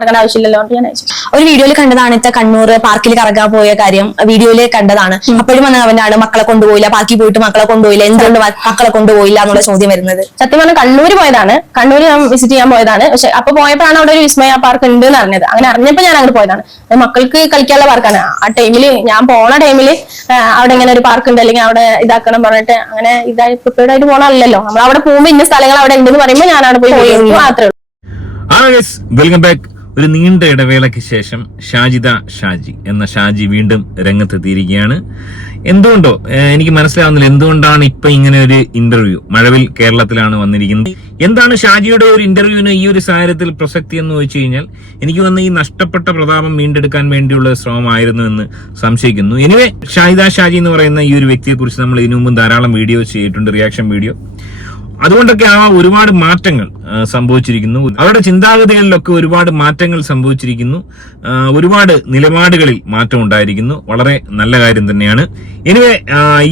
നടക്കേണ്ട ആവശ്യമില്ലല്ലോ ഞാൻ അയച്ചു. ഒരു വീഡിയോയിൽ കണ്ടതാണ് ഇത്ത കണ്ണൂർ പാർക്കിൽ കറങ്ങാൻ പോയ കാര്യം വീഡിയോയിൽ കണ്ടതാണ്. അപ്പോഴും വന്ന അവനാണ് മക്കളെ കൊണ്ടുപോയില്ല പാർക്കിൽ പോയിട്ട് മക്കളെ കൊണ്ടുപോയില്ല എന്തുകൊണ്ട് മക്കളെ കൊണ്ടുപോയില്ല എന്നുള്ള ചോദ്യം വരുന്നത്. സത്യം പറഞ്ഞാൽ കണ്ണൂർ പോയതാണ്. കണ്ണൂർ ഞാൻ വിസിറ്റ് ചെയ്യാൻ പോയതാണ്. പക്ഷെ അപ്പൊ പോയപ്പോഴാണ് അവിടെ ഒരു വിസ്മയ പാർക്ക് ഉണ്ട് എന്ന് അറിഞ്ഞത്. അങ്ങനെ അറിഞ്ഞപ്പോ ഞാൻ അങ്ങോട്ട് പോയതാണ്. മക്കൾക്ക് കളിക്കാനുള്ള പാർക്കാണ്. ആ ടൈമിൽ ഞാൻ പോണ ടൈമിൽ അവിടെ ഇങ്ങനെ ഒരു പാർക്ക് ഉണ്ട്. അല്ലെങ്കിൽ അവിടെ ഇതാക്കണം പറഞ്ഞിട്ട് അങ്ങനെ ഇതായി പ്രിപ്പയർഡ് ആയിട്ട് പോകണമല്ലോ നമ്മൾ അവിടെ പോകുമ്പോൾ ഇന്ന സ്ഥലങ്ങൾ അവിടെ ഉണ്ടെന്ന് പറയുമ്പോൾ ഞാൻ അവിടെ പോയി മാത്രമേ ഉള്ളൂ. വെൽക്കം ബാക്ക് ഒരു നീണ്ട ഇടവേളയ്ക്ക് ശേഷം ഷാജിദ ഷാജി എന്ന ഷാജി വീണ്ടും രംഗത്തെത്തിയിരിക്കുകയാണ്. എന്തുകൊണ്ടോ എനിക്ക് മനസ്സിലാവുന്നില്ല എന്തുകൊണ്ടാണ് ഇപ്പൊ ഇങ്ങനെ ഒരു ഇന്റർവ്യൂ മഴവിൽ കേരളത്തിലാണ് വന്നിരിക്കുന്നത്. എന്താണ് ഷാജിയുടെ ഒരു ഇന്റർവ്യൂവിന് ഈ ഒരു സാഹചര്യത്തിൽ പ്രസക്തി എന്ന് വെച്ച് കഴിഞ്ഞാൽ എനിക്ക് വന്ന ഈ നഷ്ടപ്പെട്ട പ്രതാപം വീണ്ടെടുക്കാൻ വേണ്ടിയുള്ള ശ്രമമായിരുന്നു എന്ന് സംശയിക്കുന്നു. എനിവേ ഷാജിദ ഷാജി എന്ന് പറയുന്ന ഈ ഒരു വ്യക്തിയെ കുറിച്ച് നമ്മൾ ഇതിനു മുമ്പ് ധാരാളം വീഡിയോ ചെയ്തിട്ടുണ്ട് റിയാക്ഷൻ വീഡിയോ അതുകൊണ്ടൊക്കെ ആ ഒരുപാട് മാറ്റങ്ങൾ സംഭവിച്ചിരിക്കുന്നു. അവരുടെ ചിന്താഗതികളിലൊക്കെ ഒരുപാട് മാറ്റങ്ങൾ സംഭവിച്ചിരിക്കുന്നു. ഒരുപാട് നിലപാടുകളിൽ മാറ്റം ഉണ്ടായിരിക്കുന്നു. വളരെ നല്ല കാര്യം തന്നെയാണ്. എനിവേ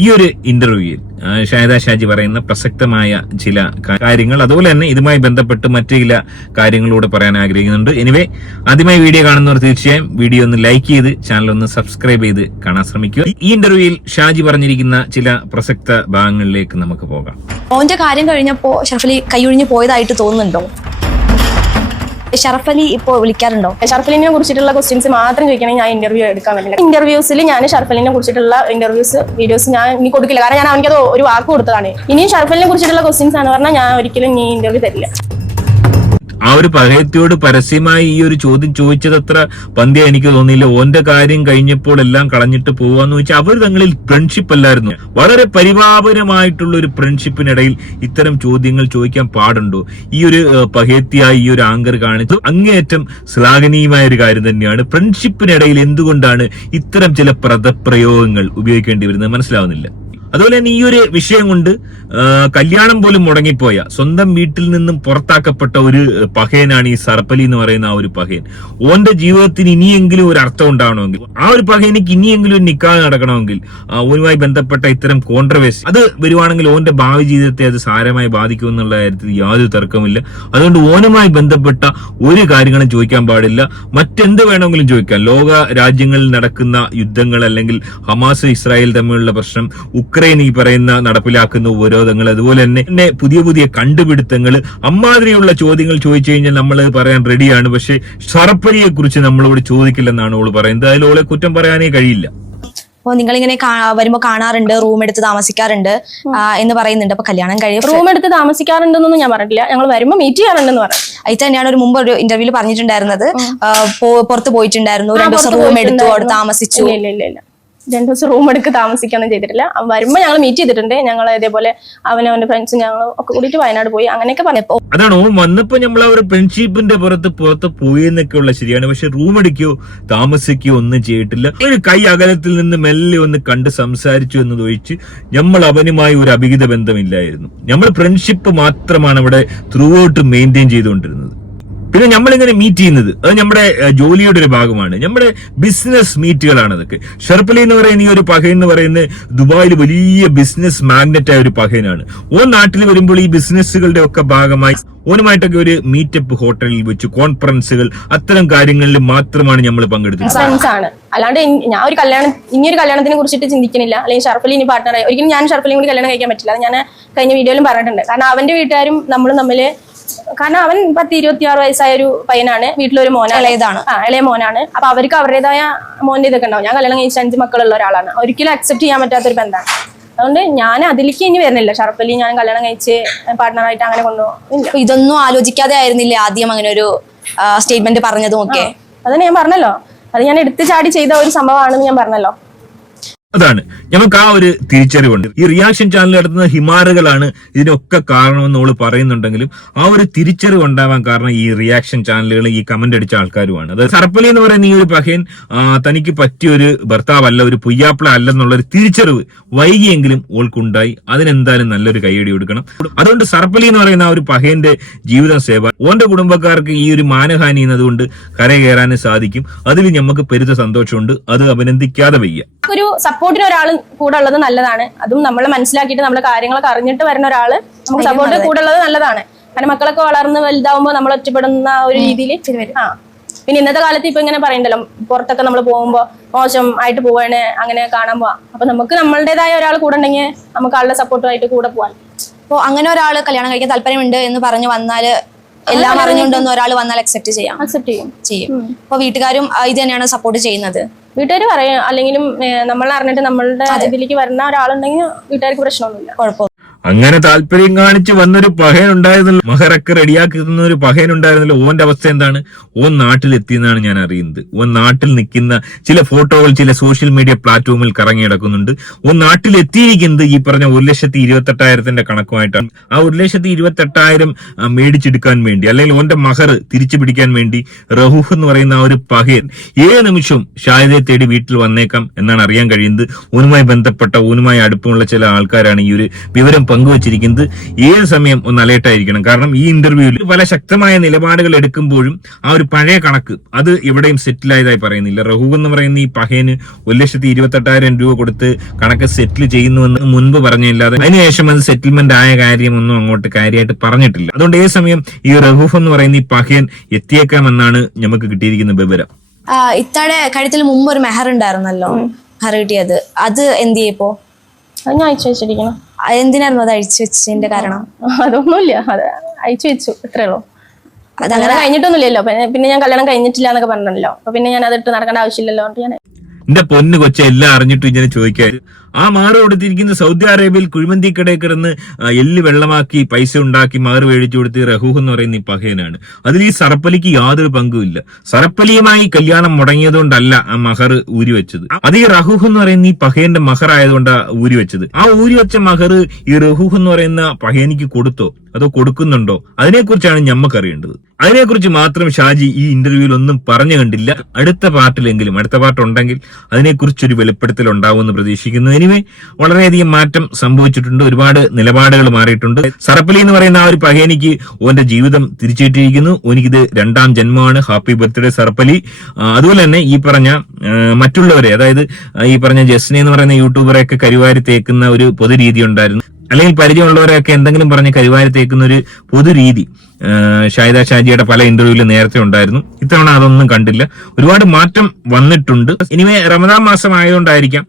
ഈ ഒരു ഇന്റർവ്യൂവിൽ ആ, ഷാഹിദ ഷാജി പറയുന്ന പ്രസക്തമായ ചില കാര്യങ്ങൾ. അതുപോലെ തന്നെ ഇതുമായി ബന്ധപ്പെട്ട് മറ്റു ചില കാര്യങ്ങളൂടെ പറയാൻ ആഗ്രഹിക്കുന്നുണ്ട്. എനിവേ ആദ്യമായി വീഡിയോ കാണുന്നവർ തീർച്ചയായും വീഡിയോ ഒന്ന് ലൈക്ക് ചെയ്ത് ചാനൽ ഒന്ന് സബ്സ്ക്രൈബ് ചെയ്ത് കാണാൻ ശ്രമിക്കുക. ഈ ഇന്റർവ്യൂവിൽ ഷാജി പറഞ്ഞിരിക്കുന്ന ചില പ്രസക്ത ഭാഗങ്ങളിലേക്ക് നമുക്ക് പോകാം. ഓന്റെ കാര്യം കഴിഞ്ഞപ്പോ ഷർഫലി കൈയൊഴിഞ്ഞു പോയതായിട്ട് തോന്നുന്നുണ്ടോ? ഷറഫലി ഇപ്പോ വിളിക്കാറുണ്ടോ? ഷർഫലിനെ കുറിച്ചിട്ടുള്ള ക്വസ്റ്റ്യൻസ് മാത്രം ചോദിക്കണമെങ്കിൽ ഞാൻ ഇന്റർവ്യൂ എടുക്കാൻ പറ്റില്ല. ഇന്റർവ്യൂസിൽ ഞാൻ ഷർഫലിനെ കുറിച്ചിട്ടുള്ള ഇന്റർവ്യൂസ് വീഡിയോസ് ഞാൻ ഇനി കൊടുക്കില്ല. കാരണം ഞാൻ അവനിക്ക് ഒരു വാക്ക് കൊടുത്തതാണ്. ഇനിയും ഷർഫലിനെ കുറിച്ചിട്ടുള്ള ക്വസ്റ്റ്യൻസ് ആണ് പറഞ്ഞാൽ ഞാൻ ഒരിക്കലും ഇനി ഇന്റർവ്യൂ തരില്ല. ആ ഒരു പകയത്തിയോട് പരസ്യമായി ഈ ഒരു ചോദ്യം ചോദിച്ചതത്ര പന്തിയ എനിക്ക് തോന്നിയില്ല. ഓന്റെ കാര്യം കഴിഞ്ഞപ്പോൾ എല്ലാം കളഞ്ഞിട്ട് പോവാന്ന് വെച്ചാൽ അവർ തങ്ങളിൽ ഫ്രണ്ട്ഷിപ്പ് അല്ലായിരുന്നു. വളരെ പരിപാപനമായിട്ടുള്ള ഒരു ഫ്രണ്ട്ഷിപ്പിനിടയിൽ ഇത്തരം ചോദ്യങ്ങൾ ചോദിക്കാൻ പാടുണ്ടോ? ഈ ഒരു പകയത്തിയായി ഈ ഒരു ആങ്കർ കാണിച്ചു അങ്ങേയറ്റം ശ്ലാഘനീയമായ ഒരു കാര്യം തന്നെയാണ്. ഫ്രണ്ട്ഷിപ്പിനിടയിൽ എന്തുകൊണ്ടാണ് ഇത്തരം ചില പദപ്രയോഗങ്ങൾ ഉപയോഗിക്കേണ്ടി വരുന്നത്? മനസ്സിലാവുന്നില്ല. അതുപോലെ തന്നെ ഈ ഒരു വിഷയം കൊണ്ട് കല്യാണം പോലും മുടങ്ങിപ്പോയ സ്വന്തം വീട്ടിൽ നിന്നും പുറത്താക്കപ്പെട്ട ഒരു പഹയനാണ് ഈ സർപ്പലി എന്ന് പറയുന്ന ആ ഒരു പഹയൻ. ഓന്റെ ജീവിതത്തിന് ഇനിയെങ്കിലും ഒരു അർത്ഥം ഉണ്ടാവണമെങ്കിൽ ആ ഒരു പഹയനിക്ക് ഇനിയെങ്കിലും ഒരു നിക്കാഹ് നടക്കണമെങ്കിൽ ഓനുമായി ബന്ധപ്പെട്ട ഇത്തരം കോൺട്രവേഴ്സി അത് വരുവാണെങ്കിൽ ഓന്റെ ഭാവി ജീവിതത്തെ അത് സാരമായി ബാധിക്കും എന്നുള്ള കാര്യത്തിൽ യാതൊരു തർക്കമില്ല അതുകൊണ്ട് ഓനുമായി ബന്ധപ്പെട്ട ഒരു കാര്യങ്ങളും ചോദിക്കാൻ പാടില്ല. മറ്റെന്ത് വേണമെങ്കിലും ചോദിക്കാം. ലോക രാജ്യങ്ങളിൽ നടക്കുന്ന യുദ്ധങ്ങൾ അല്ലെങ്കിൽ ഹമാസ് ഇസ്രായേൽ തമ്മിലുള്ള പ്രശ്നം ഉക്രൈൻ ഈ പറയുന്ന നടപ്പിലാക്കുന്ന ഉപരോധങ്ങൾ അതുപോലെ തന്നെ പിന്നെ പുതിയ പുതിയ കണ്ടുപിടുത്തങ്ങൾ അമ്മാതിരിയുള്ള ചോദ്യങ്ങൾ ചോദിച്ചു കഴിഞ്ഞാൽ നമ്മൾ പറയാൻ റെഡിയാണ് പക്ഷെ സർപ്പരിയെ കുറിച്ച് നമ്മളോട് ചോദിക്കില്ലെന്നാണ് ഓൾ പറയുന്നത്. അതിൽ ഓളെ കുറ്റം പറയാനേ കഴിയില്ല. അപ്പൊ നിങ്ങൾ ഇങ്ങനെ വരുമ്പോ കാണാറുണ്ട് റൂം എടുത്ത് താമസിക്കാറുണ്ട് എന്ന് പറയുന്നുണ്ട്. അപ്പൊ കല്യാണം കഴിയും റൂം എടുത്ത് താമസിക്കാറുണ്ടെന്നൊന്നും ഞാൻ പറഞ്ഞില്ല ഞങ്ങൾ വരുമ്പോൾ മീറ്റ് ചെയ്യാറുണ്ടെന്ന് പറഞ്ഞു അത് തന്നെയാണ് ഒരു മുമ്പ് ഒരു ഇന്റർവ്യൂൽ പറഞ്ഞിട്ടുണ്ടായിരുന്നത്. പുറത്ത് പോയിട്ടുണ്ടായിരുന്നു. രണ്ടു ദിവസം റൂം എടുത്തു അവിടെ താമസിച്ചു. ഇല്ല ഇല്ല ഇല്ല. രണ്ടു ദിവസം റൂം എടുക്ക് താമസിക്കാനൊന്നും ചെയ്തിട്ടില്ല. വരുമ്പോൾ ഞങ്ങൾ മീറ്റ് ചെയ്തിട്ടുണ്ട്. ഞങ്ങൾ ഇതേപോലെ അവനും അവന്റെ ഫ്രണ്ട്സും ഞങ്ങൾ ഒക്കെ കൂടിയിട്ട് വയനാട് പോയി. അങ്ങനെയൊക്കെ പറഞ്ഞപ്പോ അതാണ് ഓൻ വന്നപ്പോ നമ്മൾ ആ ഒരു ഫ്രണ്ട്ഷിപ്പിന്റെ പുറത്ത് പുറത്ത് പോയി എന്നൊക്കെ ഉള്ള ശരിയാണ്. പക്ഷെ റൂം എടുക്കോ താമസിക്കോ ഒന്നും ചെയ്തിട്ടില്ല. ഒരു കൈ അകലത്തിൽ നിന്ന് മെല്ലെ ഒന്ന് കണ്ട് സംസാരിച്ചു എന്ന് ചോദിച്ച് നമ്മൾ അവനുമായി ഒരു അഭിഹിത ബന്ധമില്ലായിരുന്നു. നമ്മൾ ഫ്രണ്ട്ഷിപ്പ് മാത്രമാണ് അവിടെ ത്രൂ ഔട്ട് മെയിന്റെയിൻ ചെയ്തുകൊണ്ടിരുന്നത്. പിന്നെ നമ്മൾ നമ്മളിങ്ങനെ മീറ്റ് ചെയ്യുന്നത് അത് നമ്മുടെ ജോലിയുടെ ഒരു ഭാഗമാണ്. നമ്മുടെ ബിസിനസ് മീറ്റുകളാണ് അതൊക്കെ. ഷെർപ്പലി എന്ന് പറയുന്ന ഈ ഒരു പഹയൻ എന്ന് പറയുന്നത് ദുബായിൽ വലിയ ബിസിനസ് മാഗ്നറ്റ് ആയ ഒരു പഹയനാണ്. ഓ നാട്ടിൽ വരുമ്പോൾ ഈ ബിസിനസ്സുകളുടെ ഒക്കെ ഭാഗമായി ഓനുമായിട്ടൊക്കെ ഒരു മീറ്റപ്പ് ഹോട്ടലിൽ വെച്ച് കോൺഫറൻസുകൾ അത്തരം കാര്യങ്ങളിൽ മാത്രമാണ് നമ്മൾ പങ്കെടുത്തത് അല്ലാണ്ട് ഞാൻ ഒരു കല്യാണം ഇനി ഒരു കല്യാണത്തിനെ കുറിച്ചിട്ട് ചിന്തിക്കുന്നില്ല. അല്ലെങ്കിൽ ഷർഫലി ഇനി പാർട്ട്ണറായി ഒരിക്കലും ഞാൻ ഷർഫലിയും കൂടി കല്യാണം കഴിക്കാൻ പറ്റില്ല. അത് ഞാൻ കഴിഞ്ഞ വീഡിയോയിലും പറഞ്ഞിട്ടുണ്ട്. കാരണം അവന്റെ വീട്ടുകാരും നമ്മളും തമ്മിൽ കാരണം അവൻ പത്ത് ഇരുപത്തി ആറ് വയസ്സായ ഒരു പയ്യനാണ്. വീട്ടിലൊരു മോനാണ്. ആ ഇളയ മോനാണ്. അപ്പൊ അവർക്ക് അവരുടേതായ മോന്റെ ഇതൊക്കെ ഉണ്ടാവും. ഞാൻ കല്യാണം കഴിച്ച അഞ്ച് മക്കളുള്ള ഒരാളാണ്. ഒരിക്കലും അക്സെപ്റ്റ് ചെയ്യാൻ പറ്റാത്തൊരു ബന്ധമാണ് അതുകൊണ്ട് ഞാൻ അതിലേക്ക് ഇനി വരുന്നില്ല. ഷർപ്പലി ഞാൻ കല്യാണം കഴിച്ച് പാർട്ട്ണറായിട്ട് അങ്ങനെ കൊണ്ടുപോകും ഇതൊന്നും ആലോചിക്കാതെ ആയിരുന്നില്ല ആദ്യം അങ്ങനെ ഒരു സ്റ്റേറ്റ്മെന്റ് പറഞ്ഞതും ഒക്കെ? അതന്നെ ഞാൻ പറഞ്ഞല്ലോ. അത് ഞാൻ എടുത്തു ചാടി ചെയ്ത ഒരു സംഭവമാണെന്ന് ഞാൻ പറഞ്ഞല്ലോ. അതാണ്. ഞങ്ങൾക്ക് ആ ഒരു തിരിച്ചറിവുണ്ട്. ഈ റിയാക്ഷൻ ചാനൽ നടത്തുന്ന ഹിമാറുകളാണ് ഇതിനൊക്കെ കാരണമെന്ന് നമ്മൾ പറയുന്നുണ്ടെങ്കിലും ആ ഒരു തിരിച്ചറിവ് ഉണ്ടാവാൻ കാരണം ഈ റിയാക്ഷൻ ചാനലുകൾ ഈ കമന്റ് അടിച്ച ആൾക്കാരുമാണ്. അത് സർപ്പലി എന്ന് പറയുന്ന ഈ ഒരു പഹയൻ തനിക്ക് പറ്റിയ ഒരു ഭർത്താവല്ല ഒരു പുയ്യാപ്പിള അല്ലെന്നുള്ള ഒരു തിരിച്ചറിവ് വൈകിയെങ്കിലും ഓൾക്കുണ്ടായി. അതിനെന്തായാലും നല്ലൊരു കൈയടി കൊടുക്കണം. അതുകൊണ്ട് സർപ്പലി എന്ന് പറയുന്ന ആ ഒരു പഹയന്റെ ജീവിത സേവ ഓന്റെ കുടുംബക്കാർക്ക് ഈ ഒരു മാനഹാനി എന്നതുകൊണ്ട് കരകയറാനും സാധിക്കും. അതിൽ നമുക്ക് പെരുത്ത സന്തോഷമുണ്ട്. അത് അഭിനന്ദിക്കാതെ വയ്യ. ഒരു സപ്പോർട്ടിന് ഒരാൾ കൂടെ ഉള്ളത് നല്ലതാണ്. അതും നമ്മൾ മനസ്സിലാക്കിയിട്ട് നമ്മളെ കാര്യങ്ങളൊക്കെ അറിഞ്ഞിട്ട് വരുന്ന ഒരാൾ നമുക്ക് സപ്പോർട്ട് കൂടെ ഉള്ളത് നല്ലതാണ്. കാരണം മക്കളൊക്കെ വളർന്ന് വലുതാവുമ്പോൾ നമ്മൾ ഒറ്റപ്പെടുന്ന ഒരു രീതിയിൽ ആ. പിന്നെ ഇന്നത്തെ കാലത്ത് ഇപ്പൊ ഇങ്ങനെ പറയണ്ടല്ലോ പുറത്തൊക്കെ നമ്മൾ പോകുമ്പോൾ മോശം ആയിട്ട് പോവാണ് അങ്ങനെ കാണാൻ പോവാം. അപ്പൊ നമുക്ക് നമ്മളുടേതായ ഒരാൾ കൂടെ ഉണ്ടെങ്കിൽ നമുക്ക് ആളുടെ സപ്പോർട്ടുമായിട്ട് കൂടെ പോവാൻ അപ്പോൾ അങ്ങനെ ഒരാൾ കല്യാണം കഴിക്കാൻ താല്പര്യമുണ്ട് എന്ന് പറഞ്ഞു വന്നാൽ എല്ലാം അറിഞ്ഞുകൊണ്ടൊന്നും ഒരാൾ വന്നാൽ അക്സെപ്റ്റ് ചെയ്യാം. അക്സെപ്റ്റ് ചെയ്യും. ചെയ്യും. അപ്പൊ വീട്ടുകാരും ഇത് തന്നെയാണ് സപ്പോർട്ട് ചെയ്യുന്നത്. വീട്ടുകാർ പറയും അല്ലെങ്കിലും നമ്മൾ അറിഞ്ഞിട്ട് നമ്മളുടെ ഇതിലേക്ക് വരുന്ന ഒരാളുണ്ടെങ്കിൽ വീട്ടുകാർക്ക് പ്രശ്നമൊന്നുമില്ല. കുഴപ്പം അങ്ങനെ താല്പര്യം കാണിച്ച് വന്നൊരു പഹയൻ ഉണ്ടായിരുന്നല്ലോ. മഹറൊക്കെ റെഡിയാക്കി തന്ന ഒരു പഹയൻ ഉണ്ടായിരുന്നല്ലോ. ഓന്റെ അവസ്ഥ എന്താണ്? ഓൻ നാട്ടിൽ നാട്ടിലെത്തിയെന്നാണ് ഞാൻ അറിയുന്നത്. ഓൻ നാട്ടിൽ നിൽക്കുന്ന ചില ഫോട്ടോകൾ ചില സോഷ്യൽ മീഡിയ പ്ലാറ്റ്ഫോമിൽ കറങ്ങി കിടക്കുന്നുണ്ട് ഓൻ നാട്ടിലെത്തിയിരിക്കുന്നത് ഈ പറഞ്ഞ ഒരു ലക്ഷത്തി ഇരുപത്തെട്ടായിരത്തിന്റെ കണക്കുമായിട്ടാണ്. ആ ഒരു ലക്ഷത്തി ഇരുപത്തെട്ടായിരം മേടിച്ചെടുക്കാൻ വേണ്ടി അല്ലെങ്കിൽ ഓന്റെ മഹർ തിരിച്ചു പിടിക്കാൻ വേണ്ടി റഹൂഫ് എന്ന് പറയുന്ന ആ ഒരു പഹയൻ ഏത് നിമിഷവും ഷാഹിദെ തേടി വീട്ടിൽ വന്നേക്കാം എന്നാണ് അറിയാൻ കഴിയുന്നത്. ഓനുമായി ബന്ധപ്പെട്ട ഓനുമായി അടുപ്പമുള്ള ചില ആൾക്കാരാണ് ഈ ഒരു വിവരം പങ്കുവച്ചിരിക്കുന്നത് ഏത് സമയം ഒന്ന് അലേർട്ടായിരിക്കണം? കാരണം ഈ ഇന്റർവ്യൂവിൽ പല ശക്തമായ നിലപാടുകൾ എടുക്കുമ്പോഴും ആ ഒരു പഴയ കണക്ക് അത് എവിടെയും സെറ്റിൽ ആയതായി പറയുന്നില്ല. റഹു എന്ന് പറയുന്ന ഈ പഹേന് ഒരു ലക്ഷത്തി ഇരുപത്തെട്ടായിരം രൂപ കൊടുത്ത് കണക്ക് സെറ്റിൽ ചെയ്യുന്നുവെന്ന് മുൻപ് പറഞ്ഞില്ലാതെ അതിനുശേഷം അത് സെറ്റിൽമെന്റ് ആയ കാര്യമൊന്നും അങ്ങോട്ട് കാര്യമായിട്ട് പറഞ്ഞിട്ടില്ല. അതുകൊണ്ട് ഏത് സമയം ഈ റഹൂഫ് എന്ന് പറയുന്ന ഈ പഹേൻ എത്തിയേക്കാമെന്നാണ് നമുക്ക് കിട്ടിയിരിക്കുന്ന വിവരം. ഇത്തടെ ഇത്താടെ കഴുത്തിൽ മുമ്പ് ഒരു മെഹർ ഉണ്ടായിരുന്നല്ലോ മെഹർ കിട്ടിയത്. അത് എന്ത് ചെയ്യപ്പോ? അത് ഞാൻ അയച്ചു വെച്ചിരിക്കണം. എന്തിനായിരുന്നു അത് അഴിച്ചു വെച്ചതിന്റെ കാരണം? അതൊന്നുമില്ല. അത് അയച്ചു വെച്ചു ഇത്രേ ഉള്ളൂ. അതങ്ങനെ കഴിഞ്ഞിട്ടൊന്നുമില്ലല്ലോ. പിന്നെ- ഞാൻ കല്യാണം കഴിഞ്ഞിട്ടില്ല എന്നൊക്കെ പറഞ്ഞല്ലോ. അപ്പൊ പിന്നെ ഞാൻ അതിട്ട് നടക്കേണ്ട ആവശ്യമില്ലല്ലോ. ഞാൻ എന്റെ പൊന്ന് കൊച്ചെല്ലാം അറിഞ്ഞിട്ടും ഇങ്ങനെ ചോദിക്കാറ് ആ മാറ് കൊടുത്തിരിക്കുന്ന സൗദി അറേബ്യയിൽ കുഴിമന്തി കിടന്ന് എല്ല് വെള്ളമാക്കി പൈസ ഉണ്ടാക്കി മാറ് മേടിച്ചു കൊടുത്ത് റഹൂഹ് എന്ന് പറയുന്ന ഈ പഹയനാണ്. അതിൽ ഈ സറപ്പലിക്ക് യാതൊരു പങ്കുമില്ല. സറപ്പലിയുമായി കല്യാണം മുടങ്ങിയതുകൊണ്ടല്ല ആ മഹർ ഊരി വെച്ചത്. അത് ഈ റഹൂഹ് എന്ന് പറയുന്ന ഈ പഹയന്റെ മഹർ ആയതുകൊണ്ടാണ് ഊരി വെച്ചത്. ആ ഊരി വെച്ച മഹർ ഈ റഹൂഹ് എന്ന് പറയുന്ന പഹയനിക്ക് കൊടുത്തോ? അതോ കൊടുക്കുന്നുണ്ടോ? അതിനെക്കുറിച്ചാണ് ഞമ്മക്ക് അറിയേണ്ടത് അതിനെക്കുറിച്ച് മാത്രം ഷാജി ഈ ഇന്റർവ്യൂവിൽ ഒന്നും പറഞ്ഞു കണ്ടില്ല. അടുത്ത പാർട്ടിലെങ്കിലും അടുത്ത പാർട്ട് ഉണ്ടെങ്കിൽ അതിനെക്കുറിച്ചൊരു വെളിപ്പെടുത്തൽ ഉണ്ടാവുമെന്ന് പ്രതീക്ഷിക്കുന്നു എനിവേ വളരെയധികം മാറ്റം സംഭവിച്ചിട്ടുണ്ട്. ഒരുപാട് നിലപാടുകൾ മാറിയിട്ടുണ്ട്. സറപ്പലി എന്ന് പറയുന്ന ആ ഒരു പഹേനിക്ക് ഓന്റെ ജീവിതം തിരിച്ചിട്ടിരിക്കുന്നു ഓനിക്കിത് രണ്ടാം ജന്മമാണ്. ഹാപ്പി ബർത്ത്ഡേ സർപ്പലി അതുപോലെ തന്നെ ഈ പറഞ്ഞ മറ്റുള്ളവരെ അതായത് ഈ പറഞ്ഞ ജസ്നെ എന്ന് പറയുന്ന യൂട്യൂബറെയൊക്കെ കരുവാരി തേക്കുന്ന ഒരു പൊതുരീതി ഉണ്ടായിരുന്നു. അല്ലെങ്കിൽ പരിചയമുള്ളവരെയൊക്കെ എന്തെങ്കിലും പറഞ്ഞ് കരുവാരി തേക്കുന്ന ഒരു പൊതുരീതി. ഷാഹിദ ഷാജിയുടെ പല ഇന്റർവ്യൂവിലും നേരത്തെ ഉണ്ടായിരുന്നു. ഇത്തവണ അതൊന്നും കണ്ടില്ല. ഒരുപാട് മാറ്റം വന്നിട്ടുണ്ട്. ഇനിമേ റമദാൻ മാസം ആയതുകൊണ്ടായിരിക്കാം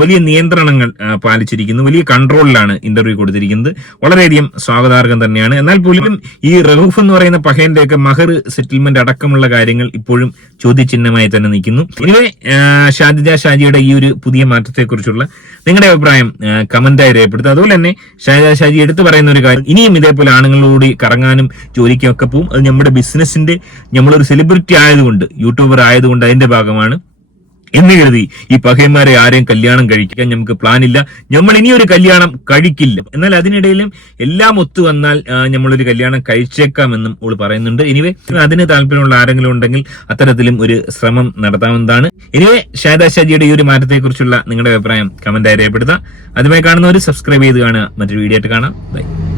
വലിയ നിയന്ത്രണങ്ങൾ പാലിച്ചിരിക്കുന്നു. വലിയ കൺട്രോളിലാണ് ഇന്റർവ്യൂ കൊടുത്തിരിക്കുന്നത്. വളരെയധികം സ്വാഗതാർഹം തന്നെയാണ്. എന്നാൽ പോലും ഈ റഹൂഫ് എന്ന് പറയുന്ന പഹേന്റെ ഒക്കെ മഹർ സെറ്റിൽമെന്റ് അടക്കമുള്ള കാര്യങ്ങൾ ഇപ്പോഴും ചോദ്യചിഹ്നമായി തന്നെ നിൽക്കുന്നു. ഇനിമേ ഷാജിദ ഷാജിയുടെ ഈ ഒരു പുതിയ മാറ്റത്തെക്കുറിച്ചുള്ള നിങ്ങളുടെ അഭിപ്രായം കമന്റായി രേഖപ്പെടുത്തുക. അതുപോലെ തന്നെ ഷാജിദ ഷാജി എടുത്തു പറയുന്ന ഒരു കാര്യം ഇനിയും ഇതേപോലെ ആണുങ്ങളോട് കറങ്ങാനും ജോലിക്കും ഒക്കെ പോവും അത് നമ്മുടെ ബിസിനസിന്റെ നമ്മളൊരു സെലിബ്രിറ്റി ആയതുകൊണ്ട് യൂട്യൂബർ ആയതുകൊണ്ട് അതിന്റെ ഭാഗമാണ്. എന്ന് കരുതി ഈ പകയന്മാരെ ആരെയും കല്യാണം കഴിക്കാൻ നമുക്ക് പ്ലാൻ ഇല്ല. നമ്മൾ ഇനിയൊരു കല്യാണം കഴിക്കില്ല. എന്നാൽ അതിനിടയിലും എല്ലാം ഒത്തു വന്നാൽ നമ്മളൊരു കല്യാണം കഴിച്ചേക്കാമെന്നും അവൾ പറയുന്നുണ്ട്. എനിവേ അതിന് താല്പര്യമുള്ള ആരെങ്കിലും ഉണ്ടെങ്കിൽ അത്തരത്തിലും ഒരു ശ്രമം നടത്താവുന്നതാണ്. എനിവേ ഷാദ ഷാജിയുടെ ഈ ഒരു മാറ്റത്തെക്കുറിച്ചുള്ള നിങ്ങളുടെ അഭിപ്രായം കമന്റായി രേഖപ്പെടുത്താം. അതുമായി കാണുന്നവർ സബ്സ്ക്രൈബ് ചെയ്ത് കാണുക. മറ്റൊരു വീഡിയോ ആയിട്ട് കാണാം. ബൈ